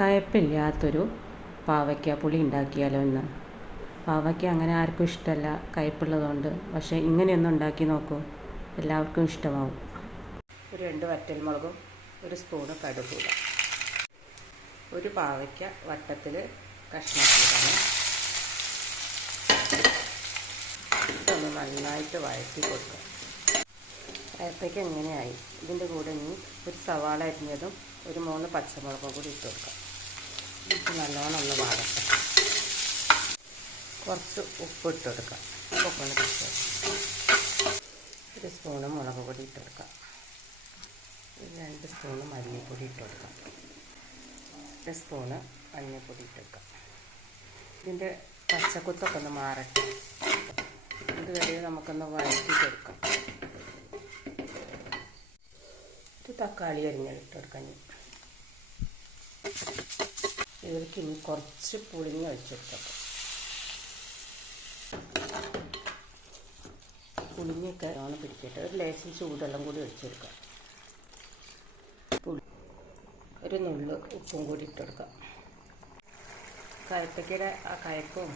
കയ്പ്പില്ലാത്തൊരു പാവയ്ക്ക പുളി ഉണ്ടാക്കിയാലോ ഇന്ന്. പാവയ്ക്ക അങ്ങനെ ആർക്കും ഇഷ്ടമല്ല കയ്പ്പുള്ളതുകൊണ്ട്. പക്ഷേ ഇങ്ങനെയൊന്നും ഉണ്ടാക്കി നോക്കൂ, എല്ലാവർക്കും ഇഷ്ടമാവും. ഒരു 2 വറ്റൽമുളകും ഒരു സ്പൂണ് കടുകൂട, ഒരു പാവയ്ക്ക വട്ടത്തിൽ കഷ്ണാക്കിയിട്ടാണ്. ഇതൊന്ന് നന്നായിട്ട് വഴറ്റി കൊടുക്കുക. ഏത്തയ്ക്ക എങ്ങനെയായി. ഇതിൻ്റെ കൂടെ ഇനി ഒരു സവാള അരിഞ്ഞതും ഒരു 3 പച്ചമുളകും കൂടി ഇട്ട് കൊടുക്കാം. ഇത് നല്ലോണം ഒന്ന് വാടട്ടെ. കുറച്ച് ഉപ്പ് ഇട്ട് കൊടുക്കാം. ഉപ്പൊന്ന് പിടിച്ച് ഒരു സ്പൂണ് മുളക് പൊടി ഇട്ട് കൊടുക്കാം. 2 സ്പൂണ് മല്ലിപ്പൊടി ഇട്ട് കൊടുക്കാം. 1 സ്പൂണ് മഞ്ഞൾപ്പൊടി ഇട്ട് കൊടുക്കാം. ഇതിൻ്റെ പച്ചക്കുത്തൊക്കെ ഒന്ന് മാറട്ടെ. ഇതുവരെ നമുക്കൊന്ന് വഴറ്റി കൊടുക്കാം. ഒരു തക്കാളി അരിഞ്ഞിട്ട് കൊടുക്കാം. ഇതിലേക്ക് ഇനി കുറച്ച് പുളിങ്ങ ഒഴിച്ചെടുക്കാം. പുളിങ്ങയൊക്കെ നല്ലോണം പിടിക്കട്ടെ. ഒരു ലേശം ചൂടെല്ലാം കൂടി ഒഴിച്ചെടുക്കാം. ഒരു നുള്ള് ഉപ്പും കൂടി ഇട്ടെടുക്കാം. കയ്പ്പയ്ക്കയുടെ ആ കയ്പ്പും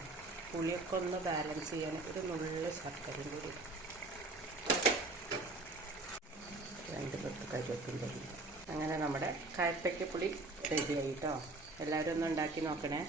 പുളിയൊക്കെ ഒന്ന് ബാലൻസ് ചെയ്യാൻ ഒരു നുള്ള് ശർക്കരയും കൂടി 2 കൊത്ത് കരിവേപ്പിൻ്റെ. അങ്ങനെ നമ്മുടെ കയ്പ്പയ്ക്ക പുളി റെഡിയായി കേട്ടോ. എല്ലാവരും ഒന്ന് ഉണ്ടാക്കി നോക്കണേ.